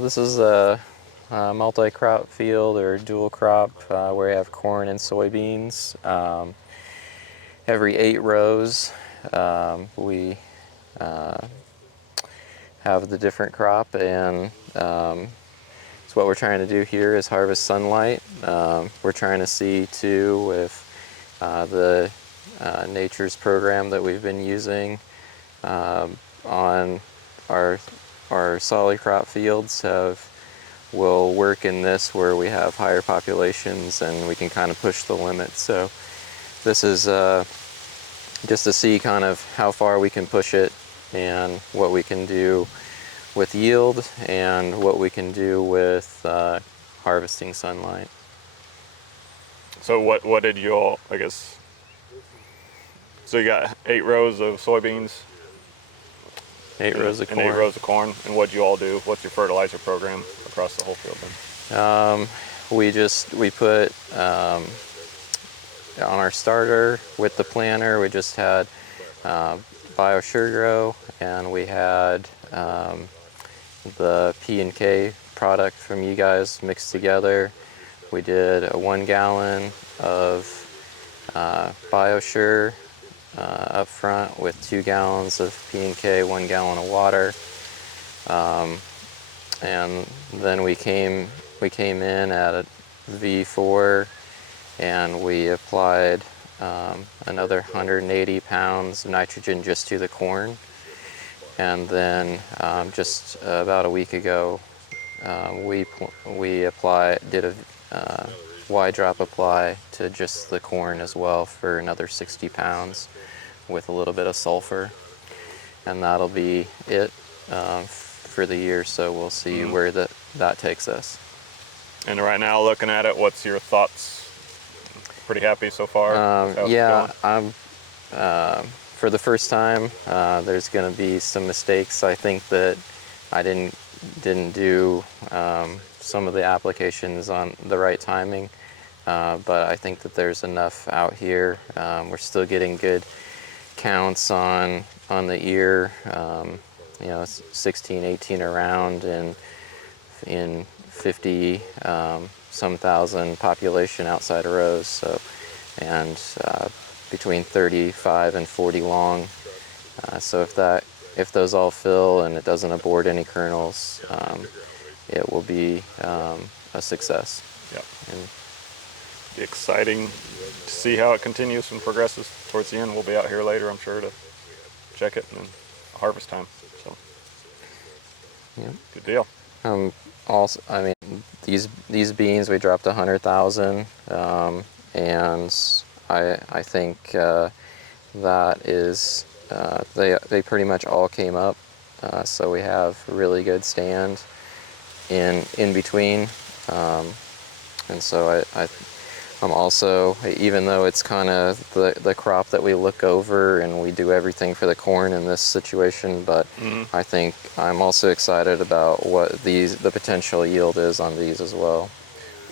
This is a multi-crop field or dual crop where we have corn and soybeans. Every 8 rows we have the different crop, and so what we're trying to do here is harvest sunlight. We're trying to see too if the Nature's program that we've been using on our solid crop fields will work in this, where we have higher populations and we can kind of push the limits. So this is just to see kind of how far we can push it and what we can do with yield and what we can do with harvesting sunlight. So what did you all, I guess, so you got 8 rows of soybeans, 8 rows of corn. And 8 rows of corn. And what'd you all do? What's your fertilizer program across the whole field then? We put on our starter with the planter, we just had BioSureGrow, and we had the P&K product from you guys mixed together. We did a 1 gallon of BioSure up front with 2 gallons of P&K, 1 gallon of water, and then we came in at a V4, and we applied another 180 pounds of nitrogen just to the corn. And then just about a week ago, we did a wide drop apply to just the corn as well for another 60 pounds with a little bit of sulfur, and that'll be it for the year. So we'll see where that takes us. And right now, looking at it, what's your thoughts? Pretty happy so far? Yeah, I'm. For the first time, there's going to be some mistakes. I think that I didn't do some of the applications on the right timing, but I think that there's enough out here. We're still getting good counts on the ear, 16, 18 around, and in 50 some thousand population outside of rows. So, and between 35 and 40 long. So if those all fill and it doesn't abort any kernels, it will be a success. Yep. And exciting to see how it continues and progresses towards the end. We'll be out here later, I'm sure, to check it, and then harvest time. So, yeah, good deal. Also, I mean, these beans we dropped 100,000, and I think that is they pretty much all came up, so we have a really good stand in between, and so I'm also, even though it's kind of the crop that we look over and we do everything for the corn in this situation, but I think I'm also excited about what the potential yield is on these as well.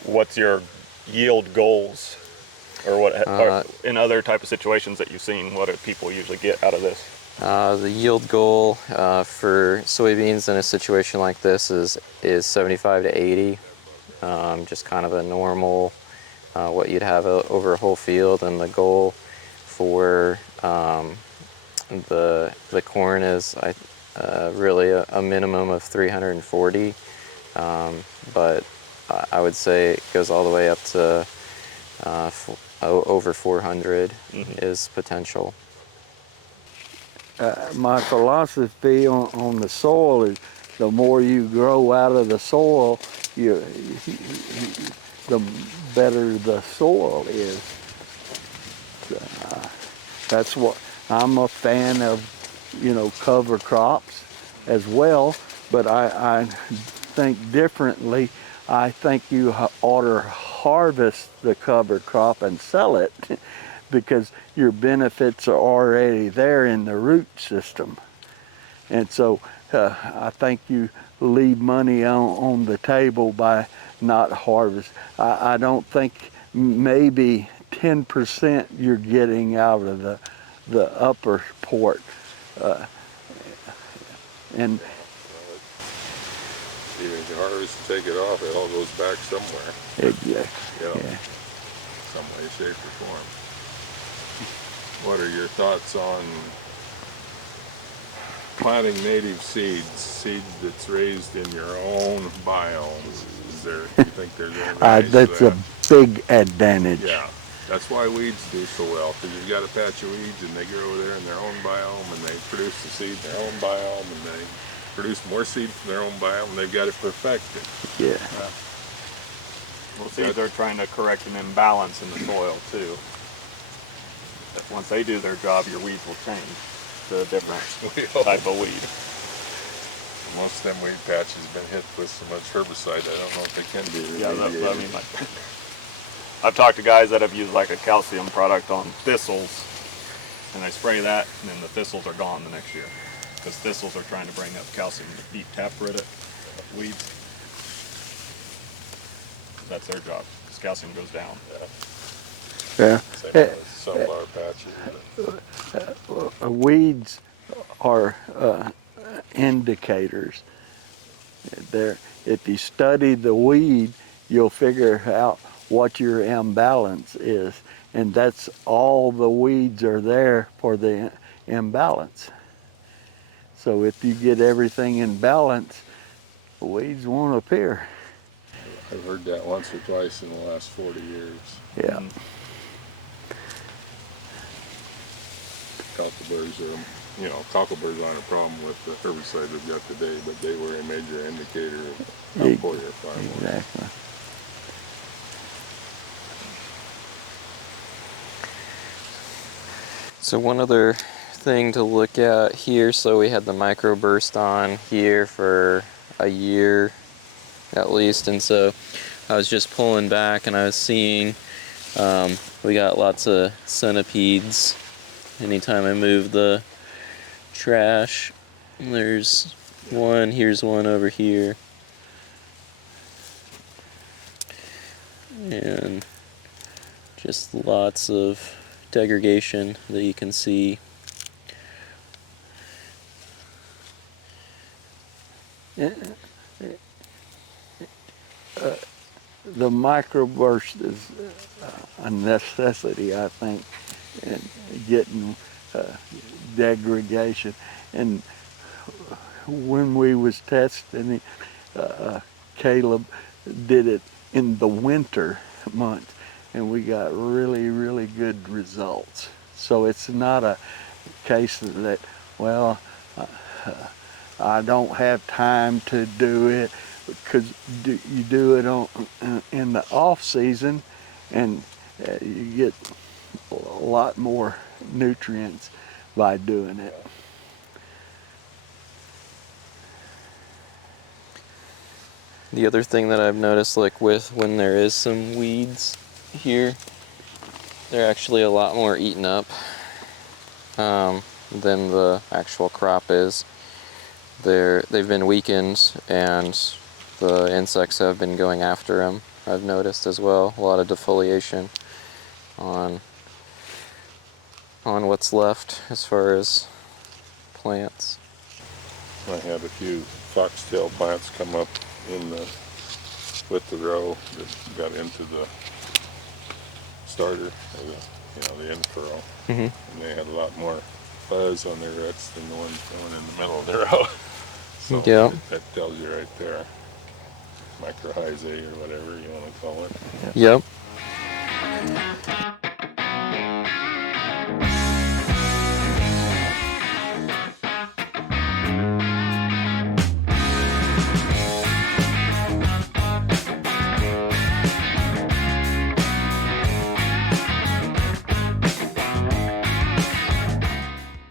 What's your yield goals, or what in other type of situations that you've seen? What do people usually get out of this? The yield goal for soybeans in a situation like this is 75 to 80, just kind of a normal. What you'd have over a whole field, and the goal for the corn is really a minimum of 340, but I would say it goes all the way up to over 400 is potential. My philosophy on the soil is the more you grow out of the soil, the better the soil is. That's what I'm a fan of, cover crops as well, but I think differently. I think you ought to harvest the cover crop and sell it because your benefits are already there in the root system. And so I think you leave money on the table by not harvest. I don't think maybe 10% you're getting out of the upper port. And Even if you harvest and take it off, it all goes back somewhere. Exactly. Yeah. Some way, shape, or form. What are your thoughts on planting native seed that's raised in your own biome? You think there's any rise to That's a that? big advantage. Yeah, that's why weeds do so well, because you've got a patch of weeds and they grow there in their own biome and they produce the seed in their own biome and they produce more seed from their own biome and they've got it perfected. Yeah. Well, seeds are trying to correct an imbalance in the soil too. Once they do their job, your weeds will change to a different type of weed. Most of them weed patches have been hit with so much herbicide, I don't know if they can be remediated. I mean, I've talked to guys that have used like a calcium product on thistles, and they spray that, and then the thistles are gone the next year. Because thistles are trying to bring up calcium to beat taproot it, weeds. That's their job, because calcium goes down. Yeah. Same with sunflower patches. Weeds are indicators. If you study the weed, you'll figure out what your imbalance is, and that's all the weeds are there for the imbalance. So if you get everything in balance, the weeds won't appear. I've heard that once or twice in the last 40 years. Yeah. Cockleburs aren't a problem with the herbicide we've got today, but they were a major indicator of how poor your farm was. Exactly. So one other thing to look at here, so we had the microburst on here for a year at least, and so I was just pulling back and I was seeing we got lots of centipedes anytime I move the trash. There's one, here's one over here, and just lots of degradation that you can see. The microburst is a necessity, I think, in getting degradation. And when we was testing it, Caleb did it in the winter months, and we got really, really good results. So it's not a case that, well, I don't have time to do it, because you do it in the off season, and you get a lot more nutrients by doing it. The other thing that I've noticed, like with when there is some weeds here, they're actually a lot more eaten up than the actual crop is. They've been weakened, and the insects have been going after them. I've noticed as well a lot of defoliation on what's left as far as plants. I had a few foxtail plants come up with the row that got into the starter, the in-furrow. Mm-hmm. And they had a lot more fuzz on their roots than the ones going in the middle of the row. So Yeah. that tells you right there. Microhyzae or whatever you want to call it. Yep.